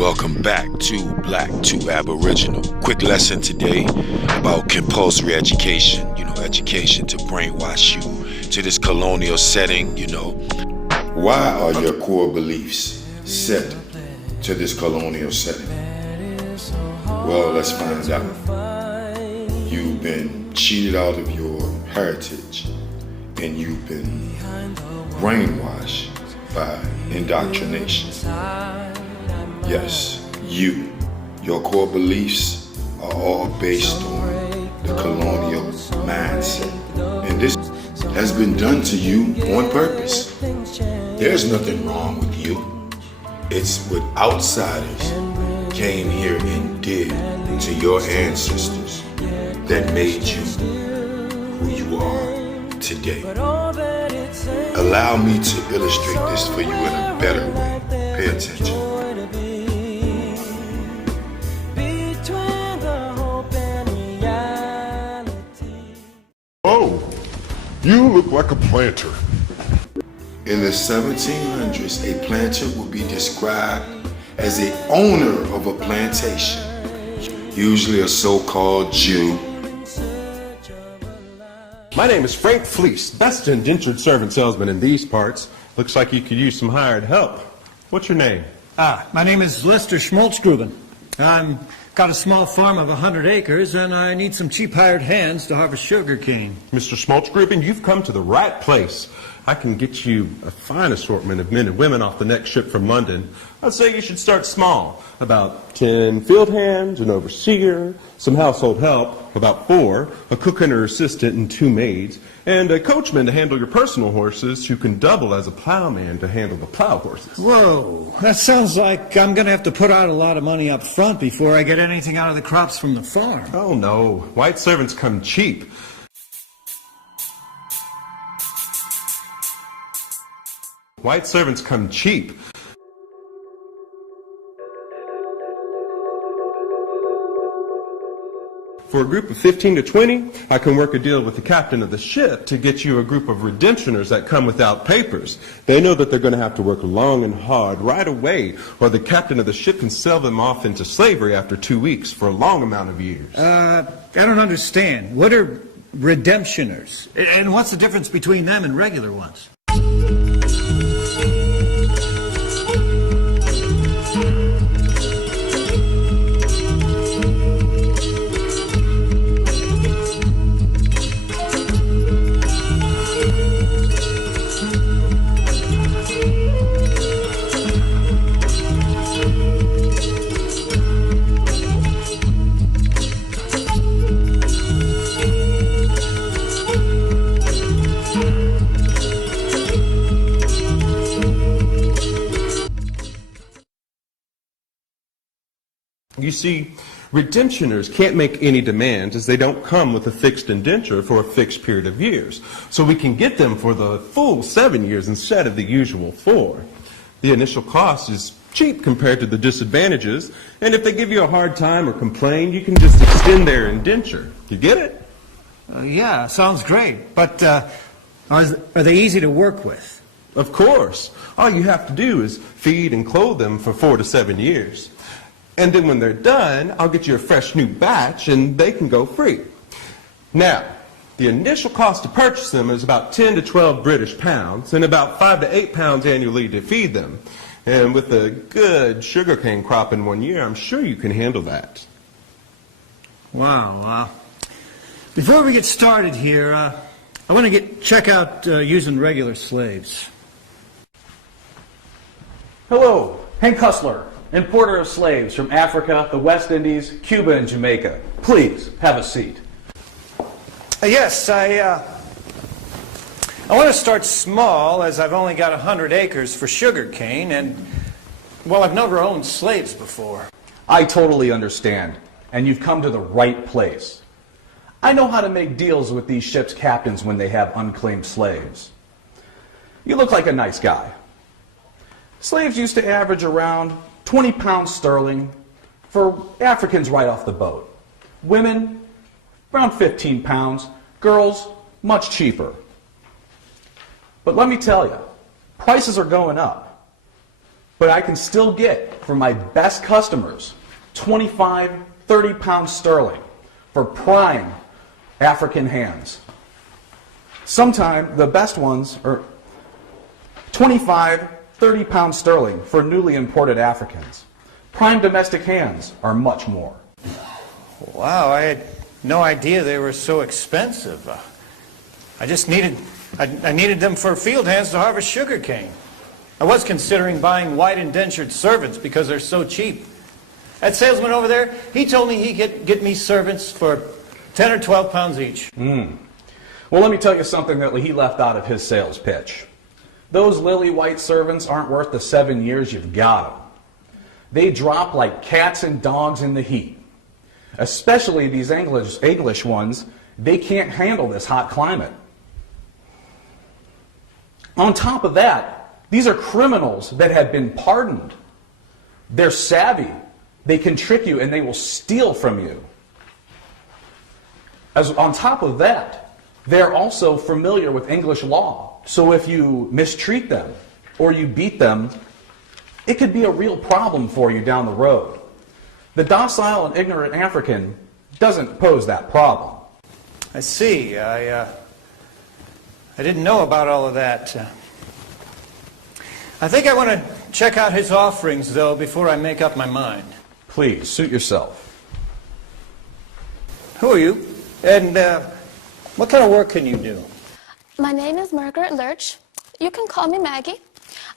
Welcome back to Black to Aboriginal. Quick lesson today about compulsory education. Education to brainwash you to this colonial setting, Why are your core beliefs set to this colonial setting? Well, let's find out. You've been cheated out of your heritage, and you've been brainwashed by indoctrination. Yes, your core beliefs are all based on the colonial mindset. And this has been done to you on purpose. There's nothing wrong with you. It's what outsiders came here and did to your ancestors that made you who you are today. Allow me to illustrate this for you in a better way. Pay attention. Oh, you look like a planter. In the 1700s, a planter would be described as the owner of a plantation, usually a so-called Jew. My name is Frank Fleece, best indentured servant salesman in these parts. Looks like you could use some hired help. What's your name? My name is Lester Schmaltzgruben. I've got a small farm of 100 acres, and I need some cheap hired hands to harvest sugar cane. Mr. Schmaltzgruben, you've come to the right place. I can get you a fine assortment of men and women off the next ship from London. I'd say you should start small. About 10 field hands, an overseer, some household help, about 4, a cook and her assistant and 2 maids, and a coachman to handle your personal horses who can double as a plowman to handle the plow horses. Whoa, that sounds like I'm going to have to put out a lot of money up front before I get anything out of the crops from the farm. Oh no, white servants come cheap. White servants come cheap. For a group of 15 to 20, I can work a deal with the captain of the ship to get you a group of redemptioners that come without papers. They know that they're going to have to work long and hard right away, or the captain of the ship can sell them off into slavery after 2 weeks for a long amount of years. I don't understand. What are redemptioners? And what's the difference between them and regular ones? You see, redemptioners can't make any demands as they don't come with a fixed indenture for a fixed period of years. So we can get them for the full 7 years instead of the usual 4. The initial cost is cheap compared to the disadvantages, and if they give you a hard time or complain, you can just extend their indenture. You get it? Yeah, sounds great. But are they easy to work with? Of course. All you have to do is feed and clothe them for 4 to 7 years. And then when they're done, I'll get you a fresh new batch and they can go free. Now, the initial cost to purchase them is about 10 to 12 British pounds and about 5 to 8 pounds annually to feed them. And with a good sugarcane crop in 1 year, I'm sure you can handle that. Wow. Before we get started here, I want to check out using regular slaves. Hello, Hank Hustler, importer of slaves from Africa, the West Indies, Cuba, and Jamaica. Please, have a seat. Yes, I want to start small, as I've only got 100 acres for sugar cane, and, well, I've never owned slaves before. I totally understand, and you've come to the right place. I know how to make deals with these ships' captains when they have unclaimed slaves. You look like a nice guy. Slaves used to average around 20 pounds sterling for Africans right off the boat. Women, around 15 pounds. Girls, much cheaper. But let me tell you, prices are going up. But I can still get, for my best customers, 25, 30 pounds sterling for prime African hands. Sometimes the best ones are 25, 30 pounds sterling for newly imported Africans. Prime domestic hands are much more. Wow, I had no idea they were so expensive. I just needed them for field hands to harvest sugar cane. I was considering buying white indentured servants because they're so cheap. That salesman over there, he told me he could get me servants for 10 or 12 pounds each. Well, let me tell you something that he left out of his sales pitch. Those lily white servants aren't worth the 7 years you've got them. They drop like cats and dogs in the heat. Especially these English ones, they can't handle this hot climate. On top of that, these are criminals that have been pardoned. They're savvy. They can trick you and they will steal from you. On top of that, they're also familiar with English law. So if you mistreat them or you beat them, it could be a real problem for you down the road. The docile and ignorant African doesn't pose that problem. I see. I didn't know about all of that. I think I want to check out his offerings, though, before I make up my mind. Please, suit yourself. Who are you? And what kind of work can you do? My name is Margaret Lurch. You can call me Maggie.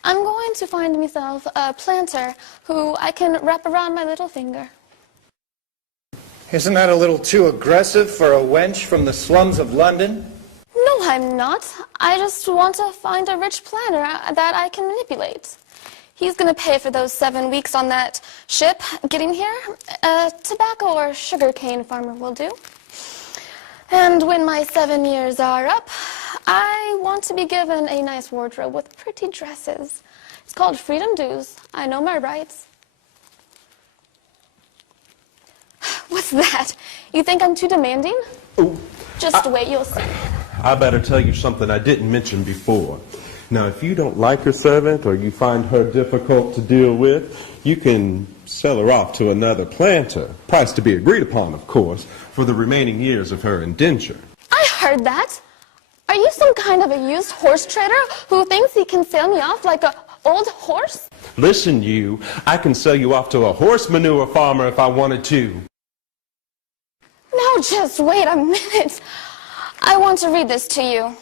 I'm going to find myself a planter who I can wrap around my little finger. Isn't that a little too aggressive for a wench from the slums of London? No, I'm not. I just want to find a rich planter that I can manipulate. He's going to pay for those 7 weeks on that ship getting here. A tobacco or sugarcane farmer will do. And when my 7 years are up, I want to be given a nice wardrobe with pretty dresses. It's called freedom dues. I know my rights. What's that? You think I'm too demanding? Ooh, Just wait, you'll see. I better tell you something I didn't mention before. Now, if you don't like your servant or you find her difficult to deal with, you can sell her off to another planter. Price to be agreed upon, of course, for the remaining years of her indenture. I heard that. Are you some kind of a used horse trader who thinks he can sell me off like an old horse? Listen, you, I can sell you off to a horse manure farmer if I wanted to. Now just wait a minute. I want to read this to you.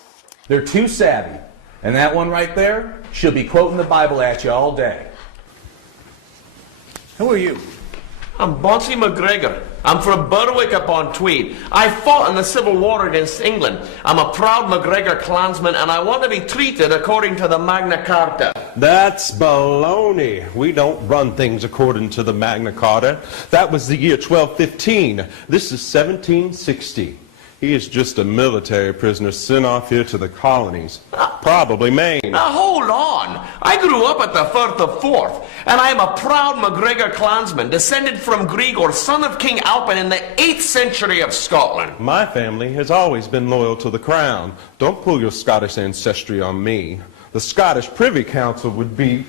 They're too savvy. And that one right there, she'll be quoting the Bible at you all day. Who are you? I'm Bonsie McGregor. I'm from Berwick upon Tweed. I fought in the Civil War against England. I'm a proud McGregor clansman and I want to be treated according to the Magna Carta. That's baloney. We don't run things according to the Magna Carta. That was the year 1215. This is 1760. He is just a military prisoner sent off here to the colonies. Probably Maine. Now hold on. I grew up at the Firth of Forth, and I am a proud McGregor clansman, descended from Gregor, son of King Alpin in the 8th century of Scotland. My family has always been loyal to the crown. Don't pull your Scottish ancestry on me. The Scottish Privy Council would be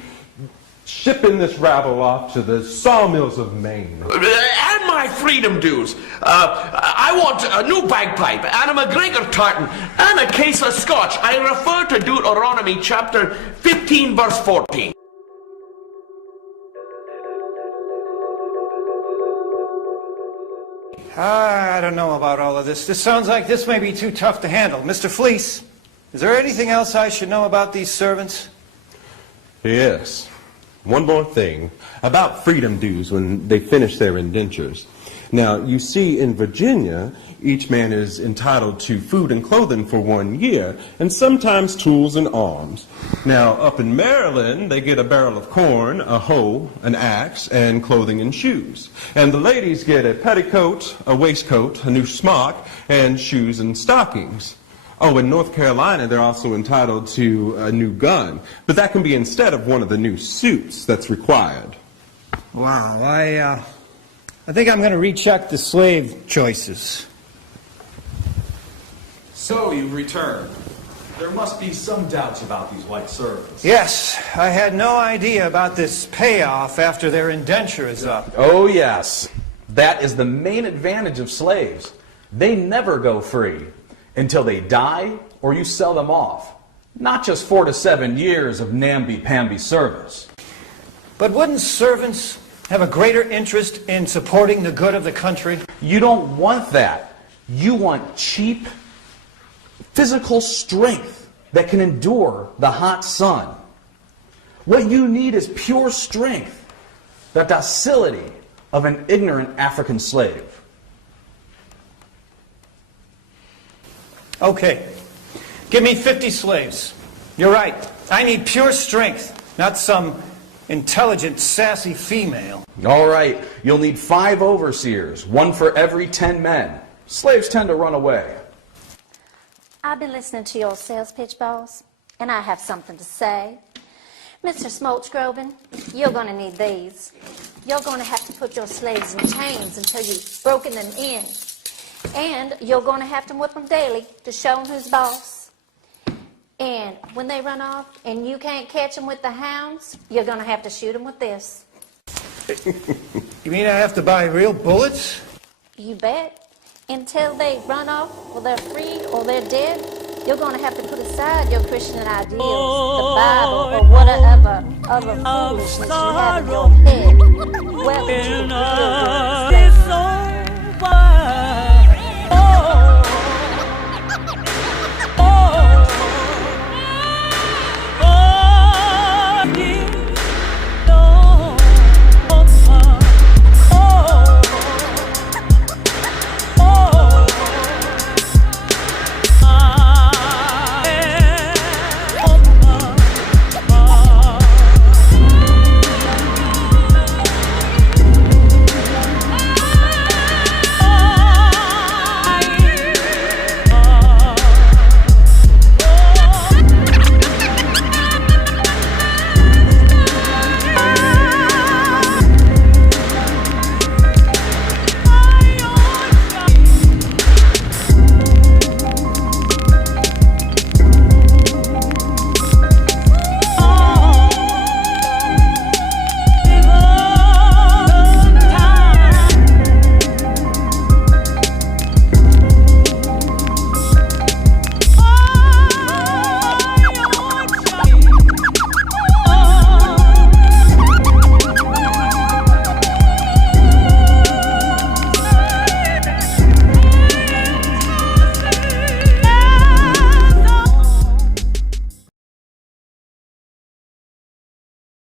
shipping this rabble off to the sawmills of Maine. And my freedom dues. I want a new bagpipe, and a McGregor tartan, and a case of scotch. I refer to Deuteronomy chapter 15, verse 14. I don't know about all of this. This sounds like this may be too tough to handle. Mr. Fleece, is there anything else I should know about these servants? Yes. One more thing about freedom dues when they finish their indentures. Now, you see, in Virginia, each man is entitled to food and clothing for 1 year, and sometimes tools and arms. Now, up in Maryland, they get a barrel of corn, a hoe, an axe, and clothing and shoes. And the ladies get a petticoat, a waistcoat, a new smock, and shoes and stockings. Oh, in North Carolina, they're also entitled to a new gun, but that can be instead of one of the new suits that's required. Wow, I think I'm going to recheck the slave choices. So you've returned. there must be some doubts about these white servants. Yes, I had no idea about this payoff after their indenture is up. Oh, yes. That is the main advantage of slaves. They never go free until they die or you sell them off. Not just 4 to 7 years of namby-pamby service. But wouldn't servants have a greater interest in supporting the good of the country? You don't want that. You want cheap physical strength that can endure the hot sun. What you need is pure strength, the docility of an ignorant African slave. Okay, give me 50 slaves. You're right, I need pure strength, not some intelligent, sassy female. All right, you'll need 5 overseers, 1 for every 10 men. Slaves tend to run away. I've been listening to your sales pitch, boss, and I have something to say. Mr. Smolchgroben, you're going to need these. You're going to have to put your slaves in chains until you've broken them in. And you're going to have to whip them daily to show them who's boss. And when they run off and you can't catch them with the hounds, you're going to have to shoot them with this. You mean I have to buy real bullets? You bet. Until they run off, or they're free, or they're dead, you're going to have to put aside your Christian ideals, the Bible, or whatever other foolishness you have in your head. Well,